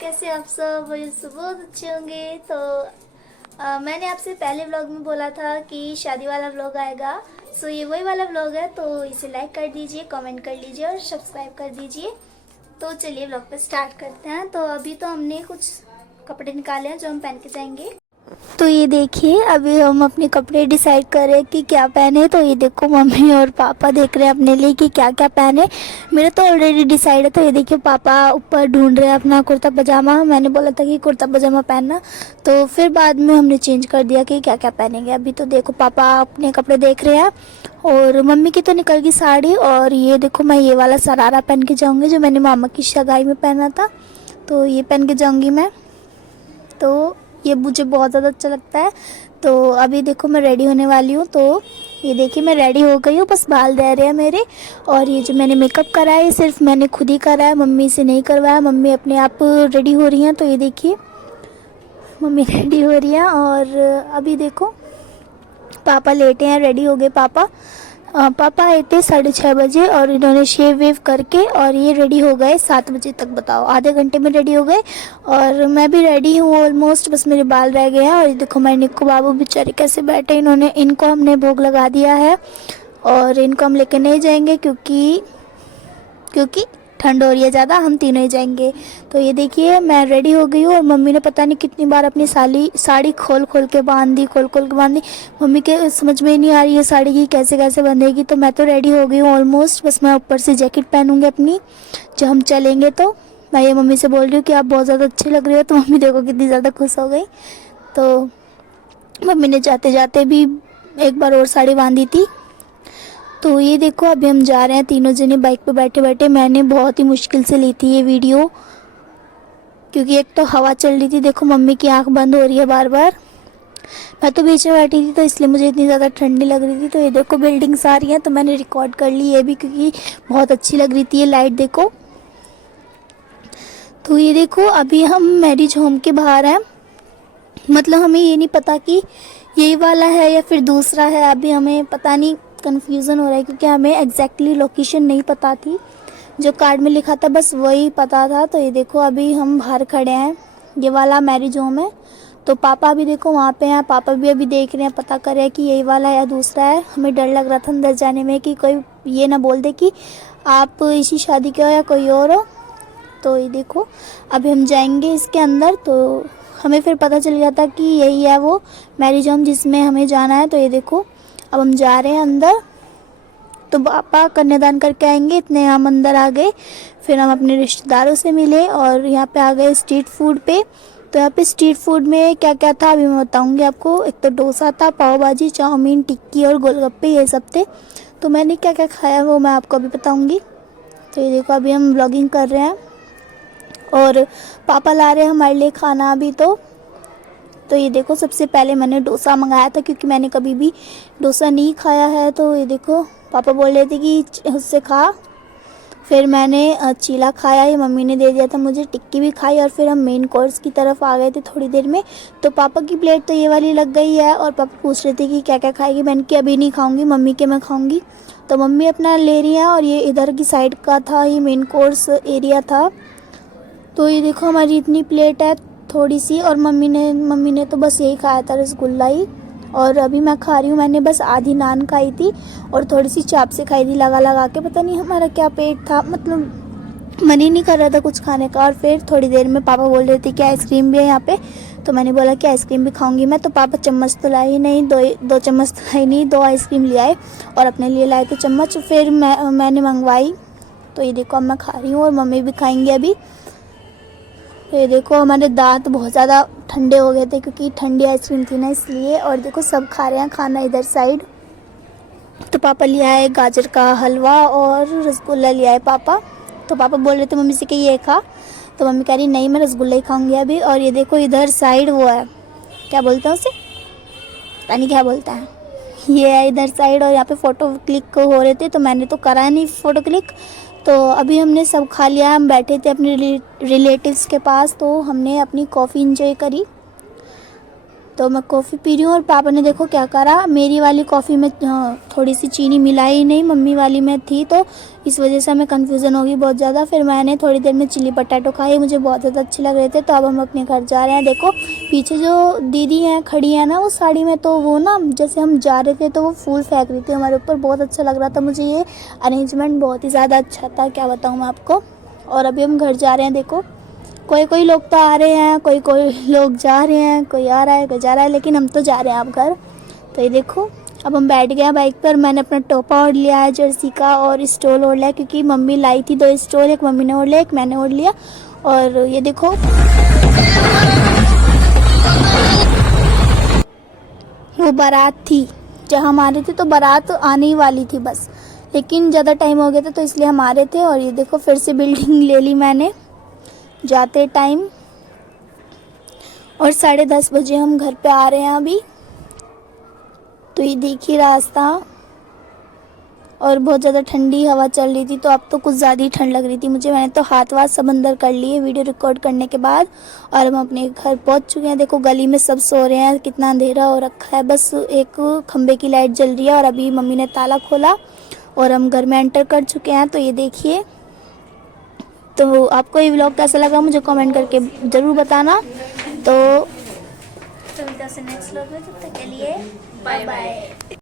कैसे आप सब? मुझे सब बहुत अच्छे होंगे। तो मैंने आपसे पहले व्लॉग में बोला था कि शादी वाला व्लॉग आएगा। सो ये वही वाला व्लॉग है, तो इसे लाइक कर दीजिए, कमेंट कर लीजिए और सब्सक्राइब कर दीजिए। तो चलिए व्लॉग पे स्टार्ट करते हैं। तो अभी तो हमने कुछ कपड़े निकाले हैं जो हम पहन के जाएंगे। तो ये देखिए, अभी हम अपने कपड़े डिसाइड कर रहे हैं कि क्या पहने। तो ये देखो, मम्मी और पापा देख रहे हैं अपने लिए कि क्या क्या पहने। मेरा तो ऑलरेडी डिसाइड है। तो ये देखिए, पापा ऊपर ढूंढ रहे हैं अपना कुर्ता पजामा। मैंने बोला था कि कुर्ता पजामा पहनना, तो फिर बाद में हमने चेंज कर दिया कि क्या क्या पहनेंगे। अभी तो देखो, पापा अपने कपड़े देख रहे हैं और मम्मी की तो निकल गई साड़ी। और ये देखो, मैं ये वाला शरारा पहन के जाऊँगी जो मैंने मामा की सगाई में पहना था। तो ये पहन के जाऊँगी मैं। तो ये मुझे बहुत ज़्यादा अच्छा लगता है। तो अभी देखो, मैं रेडी होने वाली हूँ। तो ये देखिए, मैं रेडी हो गई हूँ, बस बाल रह रहे हैं मेरे। और ये जो मैंने मेकअप करा है, ये सिर्फ मैंने खुद ही करा है, मम्मी से नहीं करवाया। मम्मी अपने आप रेडी हो रही हैं। तो ये देखिए, मम्मी रेडी हो रही हैं। और अभी देखो, पापा लेटे हैं, रेडी हो गए पापा। पापा आए थे 6:30 बजे और इन्होंने शेव वेव करके और ये रेडी हो गए 7 बजे तक। बताओ, आधे घंटे में रेडी हो गए। और मैं भी रेडी हूँ ऑलमोस्ट, बस मेरे बाल रह गए हैं। और ये देखो, मैं निक्कू बाबू बेचारे कैसे बैठे। इनको हमने भोग लगा दिया है और इनको हम लेके नहीं जाएंगे क्योंकि क्योंकि ठंड हो रही है ज़्यादा। हम तीनों ही जाएंगे। तो ये देखिए, मैं रेडी हो गई हूँ और मम्मी ने पता नहीं कितनी बार अपनी साड़ी खोल खोल के बांध दी, खोल खोल के बांध दी। मम्मी के समझ में ही नहीं आ रही है साड़ी की कैसे कैसे बंधेगी। तो मैं तो रेडी हो गई हूँ ऑलमोस्ट, बस मैं ऊपर से जैकेट पहनूंगी अपनी जब हम चलेंगे। तो मैं ये मम्मी से बोल रही हूँ कि आप बहुत ज़्यादा अच्छी लग रही हो। तो मम्मी देखो कितनी ज़्यादा खुश हो गई। तो मम्मी ने जाते जाते भी एक बार और साड़ी बांधी थी। तो ये देखो, अभी हम जा रहे हैं तीनों जने बाइक पे बैठे बैठे। मैंने बहुत ही मुश्किल से ली थी ये वीडियो क्योंकि एक तो हवा चल रही थी। देखो, मम्मी की आंख बंद हो रही है बार बार। मैं तो बीच में बैठी थी तो इसलिए मुझे इतनी ज़्यादा ठंडी लग रही थी। तो ये देखो, बिल्डिंग्स आ रही हैं तो मैंने रिकॉर्ड कर ली ये भी क्योंकि बहुत अच्छी लग रही थी ये लाइट। देखो, तो ये देखो, अभी हम मैरिज होम के बाहर हैं। मतलब हमें ये नहीं पता कि यही वाला है या फिर दूसरा है। अभी हमें पता नहीं, कन्फ्यूज़न हो रहा है क्योंकि हमें एग्जैक्टली लोकेशन नहीं पता थी। जो कार्ड में लिखा था बस वही पता था। तो ये देखो, अभी हम बाहर खड़े हैं, ये वाला मैरिज होम है। तो पापा भी देखो वहाँ पे हैं। पापा भी अभी देख रहे हैं, पता कर रहे हैं कि यही वाला है या दूसरा है। हमें डर लग रहा था अंदर जाने में कि कोई ये ना बोल दे कि आप इसी शादी के हो या कोई और हो। तो ये देखो, अभी हम जाएंगे इसके अंदर तो हमें फिर पता चल गया था कि यही है वो मैरिज होम जिसमें हमें जाना है। तो ये देखो, अब हम जा रहे हैं अंदर। तो पापा कन्यादान करके आएंगे, इतने हम अंदर आ गए। फिर हम अपने रिश्तेदारों से मिले और यहाँ पे आ गए स्ट्रीट फूड पे। तो यहाँ पे स्ट्रीट फूड में क्या क्या था अभी मैं बताऊँगी आपको। एक तो डोसा था, पाव भाजी, चाउमीन, टिक्की और गोलगप्पे, ये सब थे। तो मैंने क्या क्या खाया वो मैं आपको अभी बताऊँगी। तो ये देखो, अभी हम व्लॉगिंग कर रहे हैं और पापा ला रहे हैं हमारे लिए खाना अभी। तो ये देखो, सबसे पहले मैंने डोसा मंगाया था क्योंकि मैंने कभी भी डोसा नहीं खाया है। तो ये देखो, पापा बोल रहे थे कि उससे खा। फिर मैंने चीला खाया, ये मम्मी ने दे दिया था मुझे। टिक्की भी खाई और फिर हम मेन कोर्स की तरफ आ गए थे थोड़ी देर में। तो पापा की प्लेट तो ये वाली लग गई है और पापा पूछ रहे थे कि क्या क्या खाएगी। मैंने कि अभी नहीं खाऊंगी, मम्मी के मैं खाऊंगी। तो मम्मी अपना ले रही हैं और ये इधर की साइड का था, ये मेन कोर्स एरिया था। तो ये देखो, हमारी इतनी प्लेट है थोड़ी सी और मम्मी ने तो बस यही खाया था, रसगुल्ला ही। और अभी मैं खा रही हूँ, मैंने बस आधी नान खाई थी और थोड़ी सी चाप से खाई थी लगा लगा के। पता नहीं हमारा क्या पेट था, मतलब मन ही नहीं कर रहा था कुछ खाने का। और फिर थोड़ी देर में पापा बोल रहे थे कि आइसक्रीम भी है यहाँ पे। तो मैंने बोला कि आइसक्रीम भी खाऊंगी मैं। तो पापा चम्मच तो लाए ही नहीं, दो चम्मच तो लाई नहीं, 2 आइसक्रीम ले आए और अपने लिए लाए थे चम्मच। फिर मैंने मंगवाई। तो ये देखो, अब मैं खा रही हूँ और मम्मी भी खाएंगी अभी। तो ये देखो, हमारे दांत बहुत ज़्यादा ठंडे हो गए थे क्योंकि ठंडी आइसक्रीम थी ना, इसलिए। और देखो, सब खा रहे हैं खाना इधर साइड। तो पापा ले आए गाजर का हलवा और रसगुल्ला ले आए पापा। तो पापा बोल रहे थे मम्मी से कि ये खा। तो मम्मी कह रही नहीं, मैं रसगुल्ला ही खाऊंगी अभी। और ये देखो, इधर साइड वो है, क्या बोलते हैं उसे, पता नहीं क्या बोलता है, ये है इधर साइड। और यहाँ पे फ़ोटो क्लिक हो रहे थे तो मैंने तो करा नहीं फ़ोटो क्लिक। तो अभी हमने सब खा लिया, हम बैठे थे अपने रिलेटिव्स के पास। तो हमने अपनी कॉफ़ी इंजॉय करी। तो मैं कॉफ़ी पी रही हूँ और पापा ने देखो क्या करा, मेरी वाली कॉफ़ी में थोड़ी सी चीनी मिलाई ही नहीं, मम्मी वाली में थी, तो इस वजह से हमें कन्फ्यूज़न होगी बहुत ज़्यादा। फिर मैंने थोड़ी देर में चिली पटाटो खाए, मुझे बहुत ज़्यादा अच्छे लग रहे थे। तो अब हम अपने घर जा रहे हैं। देखो पीछे जो दीदी हैं खड़ी हैं ना वो साड़ी में, तो वो ना जैसे हम जा रहे थे तो वो फूल फेंक रही थी हमारे ऊपर, बहुत अच्छा लग रहा था मुझे, ये अरेंजमेंट बहुत ही ज़्यादा अच्छा था, क्या बताऊँ मैं आपको। और अभी हम घर जा रहे हैं। देखो कोई लोग तो आ रहे हैं, कोई लोग जा रहे हैं, कोई आ रहा है कोई जा रहा है, लेकिन हम तो जा रहे हैं अब घर। तो ये देखो अब हम बैठ गए हैं बाइक पर। मैंने अपना टोपा ओढ़ लिया है जर्सी का और स्टोल ओढ़ लिया, क्योंकि मम्मी लाई थी 2 स्टोल, एक मम्मी ने ओढ़ लिया एक मैंने ओढ़ लिया। और ये देखो वो बारात थी, जब हम आ रहे थे तो बारात आने ही वाली थी बस, लेकिन ज़्यादा टाइम हो गया था तो इसलिए हम आ रहे थे। और ये देखो फिर से बिल्डिंग ले ली मैंने जाते टाइम, और 10:30 बजे हम घर पे आ रहे हैं अभी। तो ये देखिए रास्ता, और बहुत ज़्यादा ठंडी हवा चल रही थी, तो अब तो कुछ ज़्यादा ही ठंड लग रही थी मुझे। मैंने तो हाथ वाथ सब अंदर कर लिए वीडियो रिकॉर्ड करने के बाद, और हम अपने घर पहुंच चुके हैं। देखो गली में सब सो रहे हैं, कितना अंधेरा हो रखा है, बस एक खंबे की लाइट जल रही है। और अभी मम्मी ने ताला खोला और हम घर में एंटर कर चुके हैं। तो ये देखिए, तो आपको ये व्लॉग कैसा लगा मुझे कमेंट करके ज़रूर बताना। तो मिलते हैं नेक्स्ट व्लॉग में, तब तक के लिए बाय बाय।